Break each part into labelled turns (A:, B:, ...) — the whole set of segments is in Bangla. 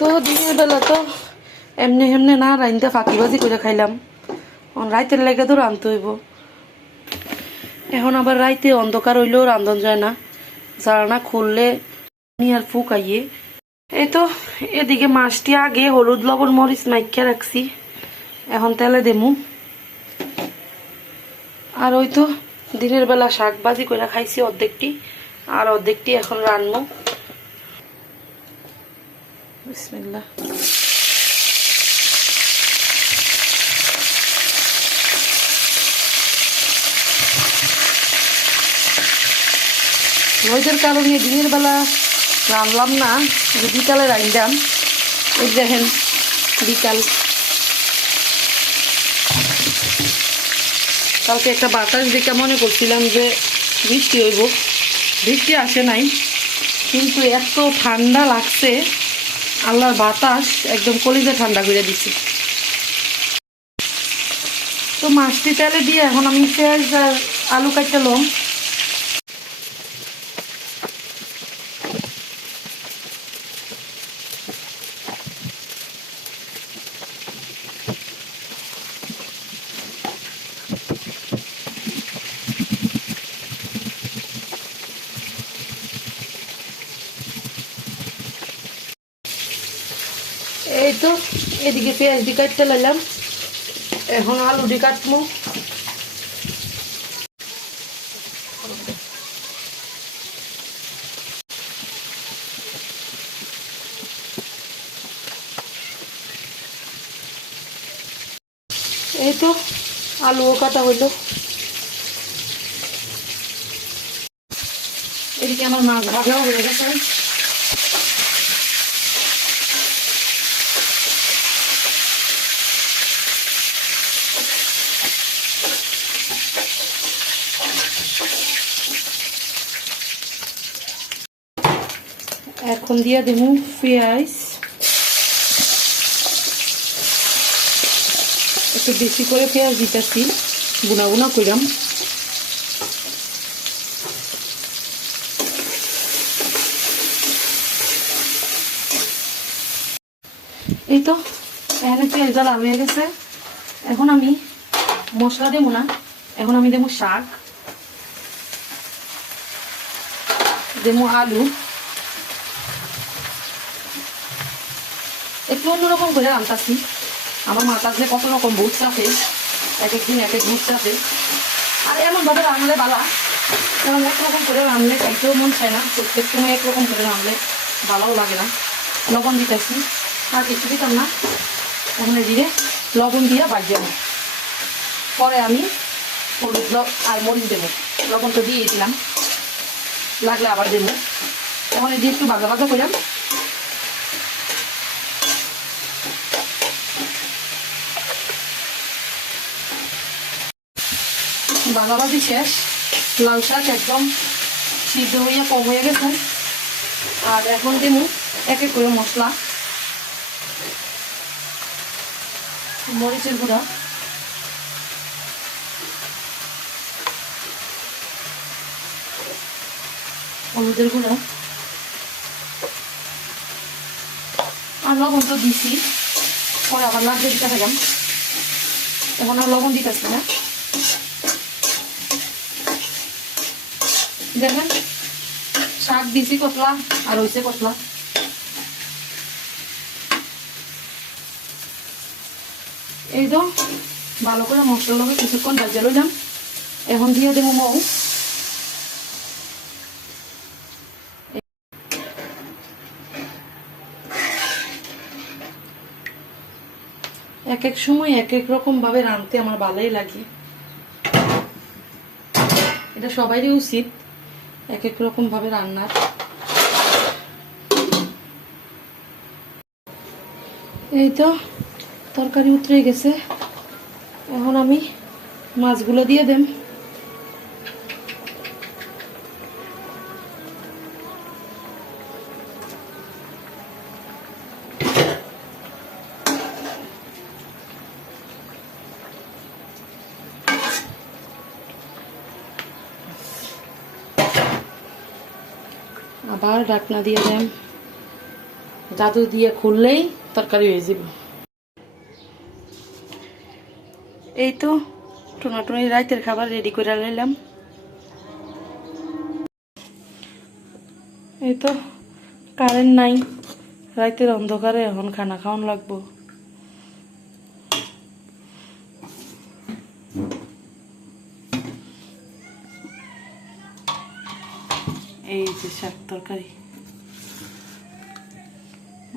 A: তো দিনের বেলা তো এমনি এমনি না রাইনতে ফাঁকিবাজি করে খাইলাম। রাইতের লেগে তো রান্ধতে হইব। এখন আবার রাইতে অন্ধকার হইলেও রান্ধন যায় না। জানানা খুললে আর ফুক আইয়ে। এই তো এদিকে মাছটি আগে হলুদ, লবণ, মরিচ মাইকা রাখছি। এখন তেলে দেমু। আর ওই তো দিনের বেলা শাক ভাজি করে খাইছি অর্ধেকটি। আর অর্ধেকটি এখন রান্না। বিসমিল্লাহ রোদের কারণে দিনের বেলা রানলাম না যে বিকালে রাইন্দাম। ওই দেখেন, বিকাল। কালকে একটা বাতাস দেখে মনে করছিলাম যে বৃষ্টি হইব। বৃষ্টি আসে নাই, কিন্তু এত ঠান্ডা লাগছে আল্লাহর বাতাস একদম কলিজা ঠান্ডা করে দিছে। তো মাছটি তেলে দিয়ে এখন আমি পেঁয়াজ আর আলু কাটতে এই তো, এদিকে পেঁয়াজ দিয়ে কাটতে লাইলাম এখন আলু দিয়ে কাটবো। এই তো, আলুও কাটা হইল। এদিকে আমার মাছ ভাজাও হয়ে গেছে। এখন দিয়ে দেবো পেঁয়াজ একটু বেশি করে পেঁয়াজ দিতেছি বুনা বুনা করলাম এই তো এখানে তেল জ্বালা হয়ে গেছে এখন আমি মশলা দেবো না এখন আমি দেবো শাক দেবো আলু একটু অন্যরকম করে রান্তাছি আমার মাথার যে কত রকম ভূত চাপে এক একদিন এক এক ভূত চাপে আর এমনভাবে রান্নলে বালা কারণ একরকম করে রান্নলে খাইতেও মন চায় না, প্রত্যেক সময় একরকম করে রান্নলে ভালোও লাগে না। লবণ দিতেছি, আর কিছু দিতাম না। ওখানে দিয়ে লবণ দিয়ে বাজিয়ে নেব। পরে আমি হলুদ আর মরিচ দেবো। লবণ তো দিয়ে দিলাম। লাগলে আবার দেবো। এই দিয়ে একটু ভাজা ভাজা করলাম বাগাবাজি শেষ। লাল শাক একদম সিদ্ধ হইয়া কম হয়ে গেছে। আর এখন দিব এক এক করে মশলা। মরিচের গুঁড়া। হলুদের গুঁড়া। আর লবণ তো দিছি। পরে আবার লাগবে দিতে থাকলাম এখন আর লবণ দিতেছি না। দেখেন। শাক দিছি কতলা, আর হইছে কতলা। এই তো, ভালো করে মশলা কিছুক্ষণ এখন দিয়ে দেবো মৌ এক এক সময় এক এক রকম ভাবে রাঁধতে আমার ভালোই লাগে। এটা সবারই উচিত। এক এক রকম ভাবে রান্নার এই তো তরকারি উতরে গেছে। এখন আমি মাছগুলো দিয়ে দেন আবার ডাকনা দিয়ে দেন। জাদু দিয়ে খুললেই তরকারি হয়ে যাবে। এই তো, টুনাটুনি রাতের খাবার রেডি করে নিলাম। এই তো কারেন্ট নাই। রাতের অন্ধকারে এখন খানা খাওয়ান লাগবো। এই যে শাক তরকারি।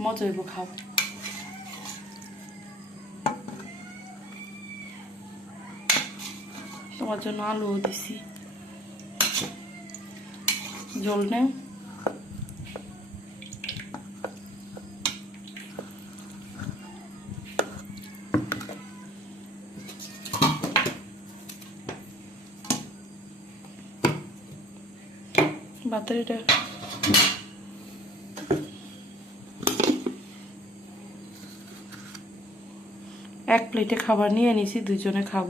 A: মজা হইব খাও তোমার জন্য আলুও দিছি। জল নেও। বাতারিটা। এক প্লেটে খাবার নিয়ে নিছি দুজনে খাব।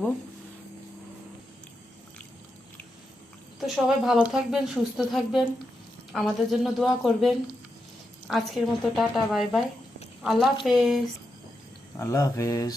A: তো সবাই ভালো থাকবেন, সুস্থ থাকবেন। আমাদের জন্য দোয়া করবেন। আজকের মতো টাটা, বাই বাই। আল্লাহ হাফেজ।
B: আল্লাহ হাফেজ।